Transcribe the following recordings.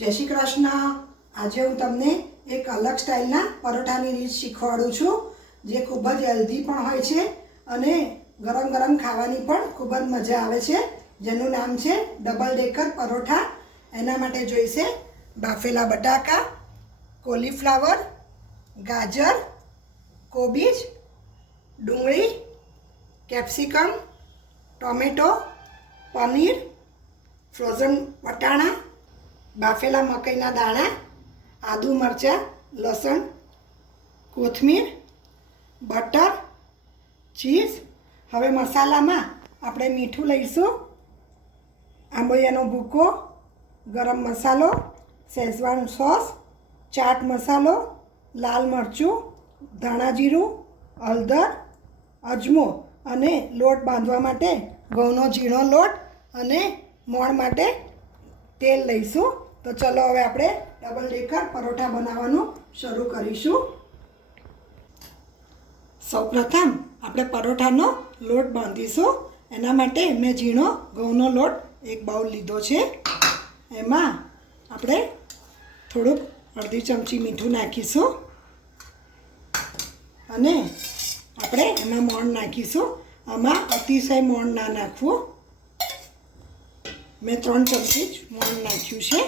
जय श्री कृष्ण। आज हूँ तमने एक अलग स्टाइलना परोठानी રીત શીખવાડું છું જે ખૂબ જ હેલ્ધી પણ હોય છે અને ગરમ ગરમ ખાવાની પણ ખૂબ જ મજા આવે છે, જેનું નામ છે ડબલ ડેકર પરોઠા। એના માટે જોઈશે બાફેલા બટાકા, કોલીફ્લાવર, ગાજર, કોબીજ, ડુંગળી, કેપ્સિકમ, ટોમેટો, પનીર, ફ્રોઝન વટાણા, બાફેલા મકાઈના દાણા, આદુ મરચાં, લસણ, કોથમીર, બટર, ચીઝ। હવે મસાલામાં આપણે મીઠું લઈશું, આંબોળિયાનો ભૂકો, ગરમ મસાલો, શેઝવાન સોસ, ચાટ મસાલો, લાલ મરચું, ધાણા જીરું, હળદર, અજમો અને લોટ બાંધવા માટે ઘઉંનો ઝીણો લોટ અને મોણ માટે તેલ લઈશું। તો ચલો હવે આપણે ડબલ ડેકર પરોઠા બનાવવાનું શરૂ કરીશું। સૌપ્રથમ આપણે પરોઠાનો લોટ બાંધીશું। એના માટે મેં ઝીણો ઘઉંનો લોટ એક બાઉલ લીધો છે। એમાં આપણે થોડુંક અડધી ચમચી મીઠું નાખીશું અને આપણે એમાં મોણ નાખીશું। આમાં અતિશય મોણ ના નાખવું, મેં 3 ચમચી જ મોણ નાખ્યું છે।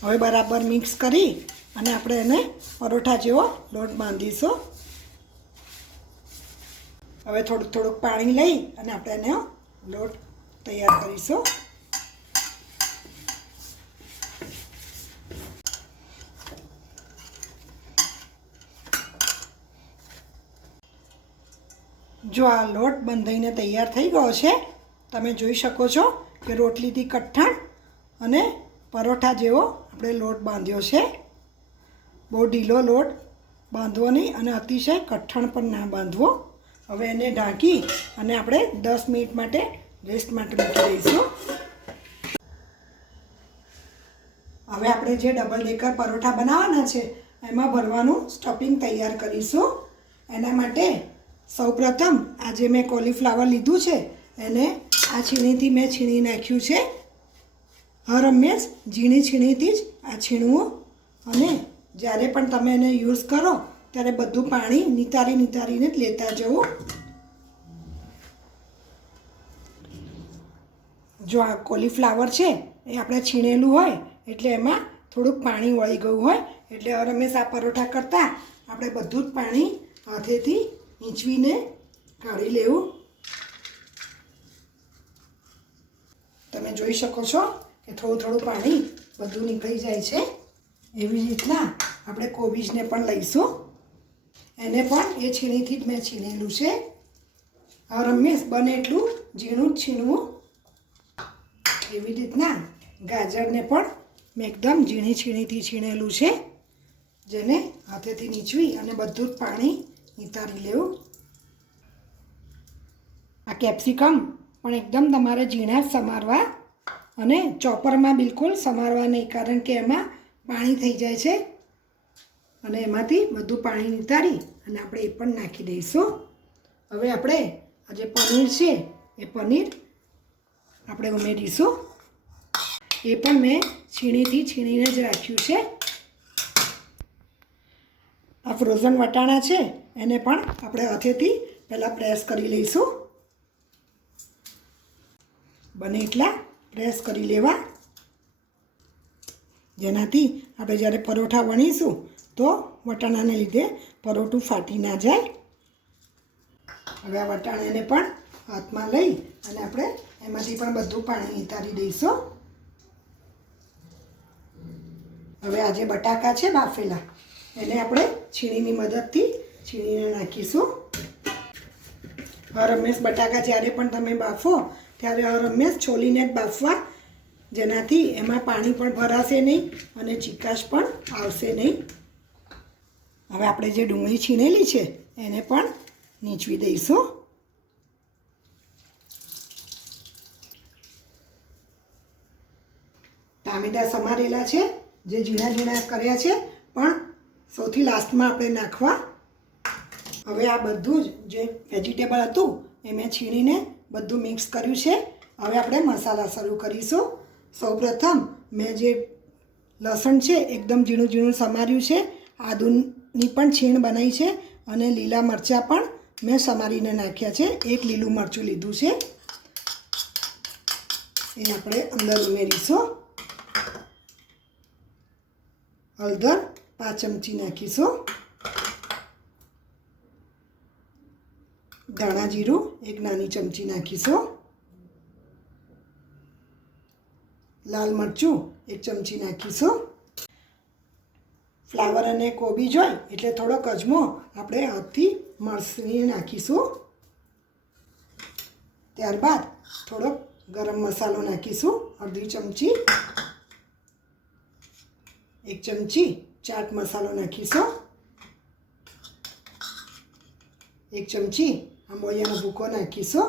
હવે બરાબર મિક્સ કરી અને આપણે એને પરોઠા જેવો લોટ બાંધીશું। હવે થોડુંક થોડુંક પાણી લઈ અને આપણે એનો લોટ તૈયાર કરીશું। જો આ લોટ બંધાઈને તૈયાર થઈ ગયો છે, તમે જોઈ શકો છો કે રોટલીથી કઠણ અને પરોઠા જેવો આપણે લોટ બાંધ્યો છે। બહુ ઢીલો લોટ બાંધવો નહીં અને અતિશય કઠણ પણ ના બાંધવો। હવે એને ઢાંકી અને આપણે 10 મિનિટ માટે રેસ્ટ માટે મૂકી દઈશું। હવે આપણે જે ડબલ ડેકર પરોઠા બનાવવાના છે એમાં ભરવાનું સ્ટફિંગ તૈયાર કરીશું। એના માટે સૌપ્રથમ આ જે મેં કોલીફ્લાવર લીધું છે એને આ છીણીથી મેં છીણી નાખ્યું છે। હર હંમેશ ઝીણી છીણીથી જ આ છીણવું અને જ્યારે પણ તમે એને યુઝ કરો ત્યારે બધું પાણી નિતારીને જ લેતા જવું। જો આ કોલીફ્લાવર છે એ આપણે છીણેલું હોય એટલે એમાં થોડુંક પાણી વળી ગયું હોય, એટલે હર હંમેશ આ પરોઠા કરતાં આપણે બધું જ પાણી હાથેથી નીચવીને કાઢી લેવું। તમે જોઈ શકો છો કે થોડું થોડું પાણી બધું નીકળી જાય છે। એવી રીતના આપણે કોબીજને પણ લઈશું, એને પણ એ છીણીથી જ મેં છીણેલું છે। હર હંમેશ બને એટલું ઝીણું જ છીણવું। એવી રીતના ગાજરને પણ મેં એકદમ ઝીણી છીણીથી છીણેલું છે, જેને હાથેથી નીચવી અને બધું જ પાણી નિતારી લેવું। આ કેપ્સિકમ પણ એકદમ તમારે ઝીણા જ સમારવા અને ચોપરમાં બિલકુલ સમારવા નહીં, કારણ કે એમાં પાણી થઈ જાય છે અને એમાંથી બધું પાણી નિતારી અને આપણે એ પણ નાખી દઈશું। હવે આપણે આ જે પનીર છે એ પનીર આપણે ઉમેરીશું। એ પણ મેં છીણીથી છીણીને જ રાખ્યું છે। આ ફ્રોઝન વટાણા છે એને પણ આપણે હાથેથી પહેલાં પ્રેસ કરી લઈશું। બને એટલા પ્રેસ કરી લેવા, જેનાથી આપણે જ્યારે પરોઠા વણીશું તો વટાણાને લીધે પરોઠું ફાટી ના જાય। હવે આ વટાણાને પણ હાથમાં લઈ અને આપણે એમાંથી પણ બધું પાણી નિતારી દઈશું। હવે આ જે બટાકા છે બાફેલા એને આપણે છીણીની મદદથી છીણીને નાખીશું। હર હંમેશ બટાકા જ્યારે પણ તમે બાફો ત્યારે હર હંમેશ છોલીને જ બાફવા, જેનાથી એમાં પાણી પણ ભરાશે નહીં અને ચીકાશ પણ આવશે નહીં। હવે આપણે જે ડુંગળી છીણેલી છે એને પણ નીચવી દઈશું। ટામેટાં સમારેલા છે, જે ઝીણા ઝીણા કર્યા છે, પણ સૌથી લાસ્ટમાં આપણે નાખવા। હવે આ બધું જ જે વેજીટેબલ હતું એ મેં છીણીને બધું મિક્સ કર્યું છે। હવે આપણે મસાલા શરૂ કરીશું. સૌપ્રથમ મેં જે લસણ છે એકદમ ઝીણું ઝીણું સમાર્યું છે, આદુની પણ છીણ બનાવી છે અને લીલા મરચાં પણ મેં સમારીને નાખ્યા છે. એક લીલું મરચું લીધું છે, એ આપણે અંદર ઉમેરીશું. હળદર 5 ચમચી નાખીશું. ધાણા જીરું 1 નાની ચમચી નાખીશું. લાલ મરચું 1 ચમચી નાખીશું. ફ્લાવર અને કોબીજ હોય એટલે થોડોક અજમો આપણે હાથથી મસળીને નાખીશું. ત્યારબાદ થોડોક ગરમ મસાલો નાખીશું, અડધી ચમચી. 1 ચમચી ચાટ મસાલો નાખીશું. 1 ચમચી આંબોળિયાનો ભૂકો નાખીશું.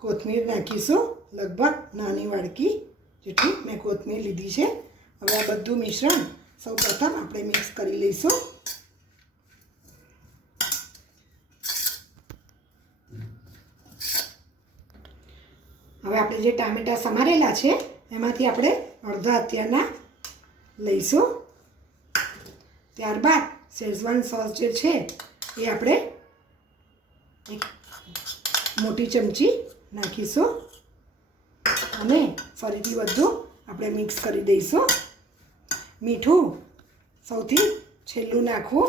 કોથમીર નાખીશું, લગભગ નાની વાડકી જેટલી મેં કોથમીર લીધી છે. હવે આ બધું મિશ્રણ સૌપ્રથમ આપણે મિક્સ કરી લઈશું. હવે આપણે જે ટામેટાં સમારેલા છે એમાંથી આપણે અડધા અત્યારના લઈશું. ત્યારબાદ શેઝવાન સોસ જે છે એ આપણે 1 મોટી ચમચી નાખીશું અને ફરીથી બધું આપણે મિક્સ કરી દઈશું. મીઠું સૌથી છેલ્લું નાખવું.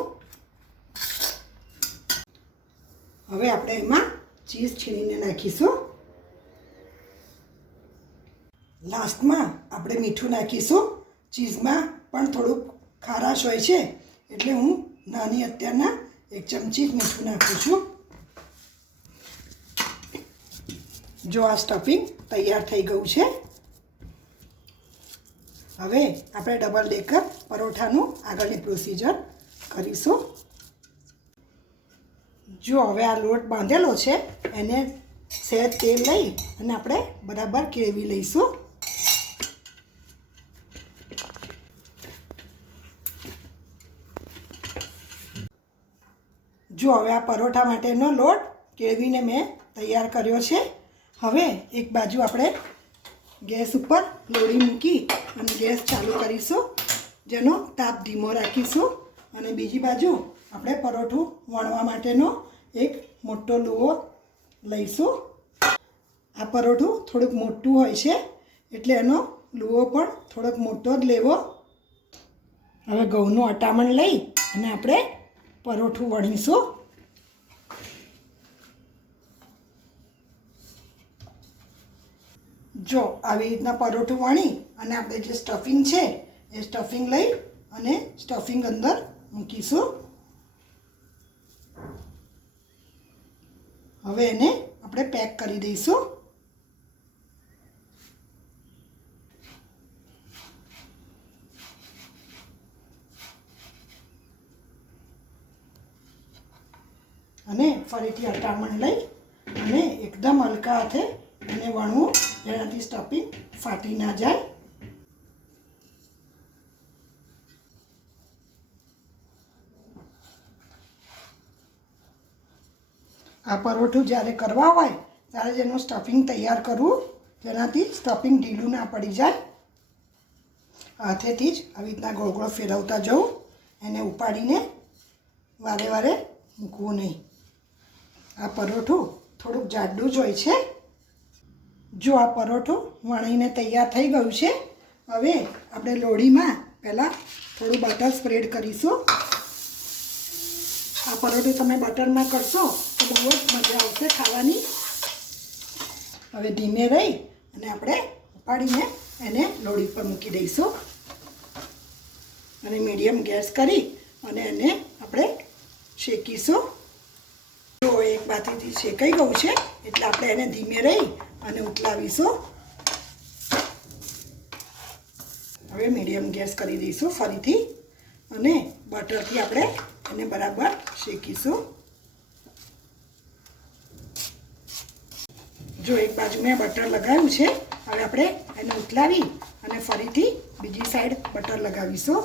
હવે આપણે એમાં ચીઝ છીણીને નાખીશું. લાસ્ટમાં આપણે મીઠું નાખીશું. ચીઝમાં પણ થોડુંક ખારાશ હોય છે એટલે હું નાની અત્યારના 1 ચમચી જ મીઠું નાખું છું. જો આ સ્ટફિંગ તૈયાર થઈ ગયું છે. હવે આપણે ડબલ ડેકર પરોઠાનું આગળની પ્રોસિજર કરીશું. જો હવે આ લોટ બાંધેલો છે એને સહેજ તેલ લઈ અને આપણે બરાબર કેળવી લઈશું. જો હવે આ પરોઠા માટેનો લોટ કેળવીને મેં તૈયાર કર્યો છે. હવે એક બાજુ આપણે ગેસ ઉપર લોળી મૂકી અને ગેસ ચાલુ કરીશું, જેનો તાપ ધીમો રાખીશું. અને બીજી બાજુ આપણે પરોઠું વણવા માટેનો એક મોટો લુવો લઈશું. આ પરોઠું થોડુંક મોટું હોય છે એટલે એનો લુવો પણ થોડોક મોટો જ લેવો. હવે ઘઉંનું અટામણ લઈ અને આપણે પરોઠું વણીશું. જો આવી રીતના પરોઠું વણી અને આપણે જે સ્ટફિંગ છે એ સ્ટફિંગ લઈ અને સ્ટફિંગ અંદર મૂકીશું. હવે એને આપણે પેક કરી દઈશું. અને ફરીથી અટામણ લઈ અને એકદમ હલકા હાથે એને વણવું, જેનાથી સ્ટફિંગ ફાટી ના જાય. આ પરોઠું જ્યારે કરવા હોય ત્યારે જ એનું સ્ટફિંગ તૈયાર કરવું, જેનાથી સ્ટફિંગ ઢીલું ના પડી જાય. હાથેથી જ આવી રીતના ગોળ ગોળ ફેરવતા જવું, એને ઉપાડીને વારે વારે મૂકવું નહીં. આ પરોઠું થોડુંક જાડું જ હોય છે. જો આ પરોઠું વણીને તૈયાર થઈ ગયું છે. હવે આપણે લોઢીમાં પહેલાં થોડું બટર સ્પ્રેડ કરીશું. આ પરોઠું તમે બટરમાં કરશો તો બહુ જ મજા આવશે ખાવાની. હવે ધીમે રહી અને આપણે ઉપાડીને એને લોઢી પર મૂકી દઈશું અને મીડિયમ ગેસ કરી અને એને આપણે શેકીશું. જો એક બાજુથી શેકાઈ ગયું છે એટલે આપણે એને ધીમે રહી અને ઉથલાવીશું. હવે મીડિયમ ગેસ કરી દઈશું ફરીથી અને બટરથી આપણે એને બરાબર શેકીશું. જો એક બાજુ મેં બટર લગાવ્યું છે, હવે આપણે એને ઉથલાવી અને ફરીથી બીજી સાઈડ બટર લગાવીશું.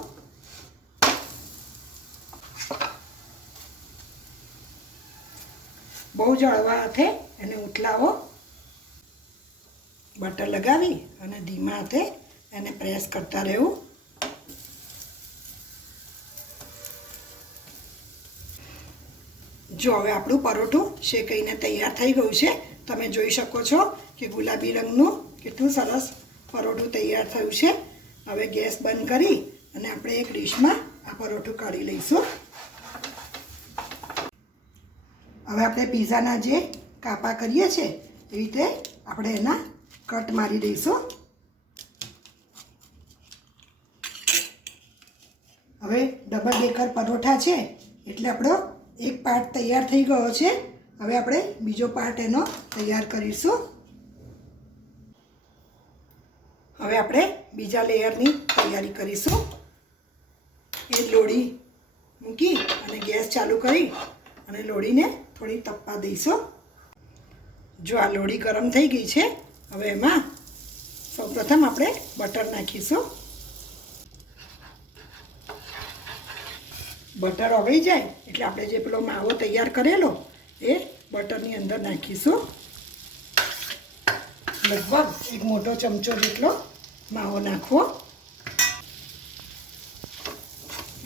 બહુ જ હળવા હાથે એને ઉથલાવો. બટર લગાવી અને ધીમા હાથે એને પ્રેસ કરતા રહેવું. જો હવે આપણું પરોઠું શેકાઈને તૈયાર થઈ ગયું છે. તમે જોઈ શકો છો કે ગુલાબી રંગનું કેટલું સરસ પરોઠું તૈયાર થયું છે. હવે ગેસ બંધ કરી અને આપણે એક ડીશમાં આ પરોઠું કાઢી લઈશું. હવે આપણે પીઝાના જે કાપા કરીએ છીએ એ રીતે આપણે એના કટ મારી દઈશું. હવે ડબલ ડેકર પરોઠા છે એટલે આપણો એક પાર્ટ તૈયાર થઈ ગયો છે. હવે આપણે બીજો પાર્ટ એનો તૈયાર કરીશું. હવે આપણે બીજા લેયરની તૈયારી કરીશું. એ લોળી મૂકી અને ગેસ ચાલુ કરી અને લોળીને થોડી તપવા દઈશું. જો આ લોળી ગરમ થઈ ગઈ છે. હવે એમાં સૌપ્રથમ આપણે બટર નાખીશું. બટર ઓગળી જાય એટલે આપણે જે પેલો માવો તૈયાર કરેલો એ બટરની અંદર નાખીશું. લગભગ એક મોટો ચમચો જેટલો માવો નાખવો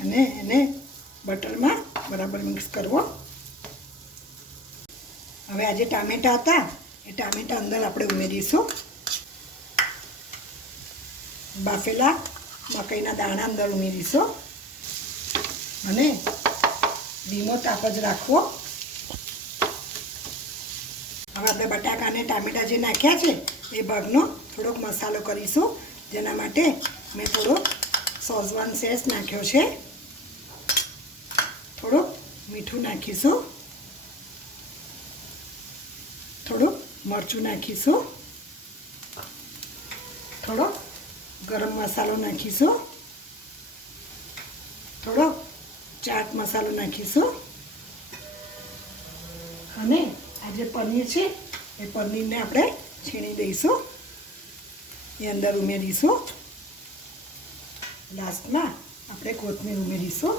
અને એને બટરમાં બરાબર મિક્સ કરવો. હવે આ જે ટામેટાં હતા એ ટામેટાં અંદર આપણે ઉમેરીશું. બાફેલા મકાઈના દાણા અંદર ઉમેરીશું અને ધીમો તાપ જ રાખવો. હવે આપણે બટાકા અને ટામેટાં જે નાખ્યા છે એ ભાગનો થોડોક મસાલો કરીશું. જેના માટે મેં થોડો શેઝવાન સોસ નાખ્યો છે. થોડું મીઠું નાખીશું. થોડું મરચું નાખીશું. થોડો ગરમ મસાલો નાખીશું. થોડો ચાટ મસાલો નાખીશું અને આ જે પનીર છે એ પનીરને આપણે છીણી દઈશું. એ અંદર ઉમેરીશું. લાસ્ટમાં આપણે કોથમીર ઉમેરીશું.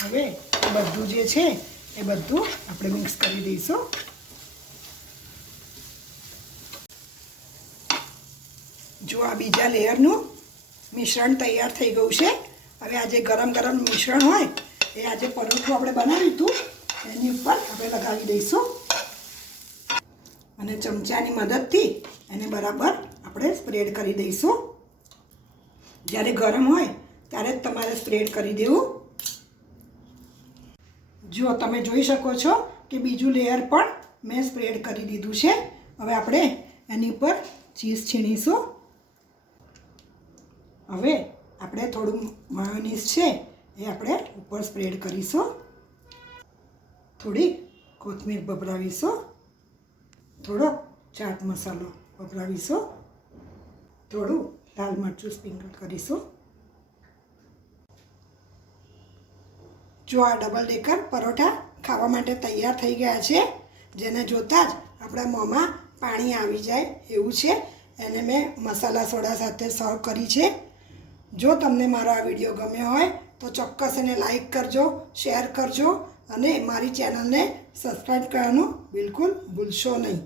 હવે એ બધું જે છે એ બધું આપણે મિક્સ કરી દઈશું. જો આ બીજા લેયરનું મિશ્રણ તૈયાર થઈ ગયું છે. હવે આ જે ગરમ ગરમ મિશ્રણ હોય એ આ જે પરોઠું આપણે બનાવ્યું હતું એની ઉપર આપણે લગાવી દઈશું અને ચમચાની મદદથી એને બરાબર આપણે સ્પ્રેડ કરી દઈશું. જ્યારે ગરમ હોય ત્યારે જ તમારે સ્પ્રેડ કરી દેવું. જો તમે જોઈ શકો છો કે બીજું લેયર પણ મેં સ્પ્રેડ કરી દીધું છે. હવે આપણે એની ઉપર ચીઝ છીણીશું. હવે આપણે થોડું માયોનીઝ છે એ આપણે ઉપર સ્પ્રેડ કરીશું. થોડી કોથમીર ભભરાવીશું. થોડો ચાટ મસાલો ભભરાવીશું. થોડું લાલ મરચું સ્પ્રિંકલ કરીશું. જો આ ડબલ ડેકર પરોઠા ખાવા માટે તૈયાર થઈ ગયા છે. જેને જોતાં જ આપણા મોંમાં પાણી આવી જાય એવું છે. એને મેં મસાલા સોડા સાથે સર્વ કરી છે. જો તમને મારો આ વિડીયો ગમ્યો હોય તો ચોક્કસ એને લાઈક કરજો, શેર કરજો અને મારી ચેનલને સબસ્ક્રાઈબ કરવાનું બિલકુલ ભૂલશો નહીં.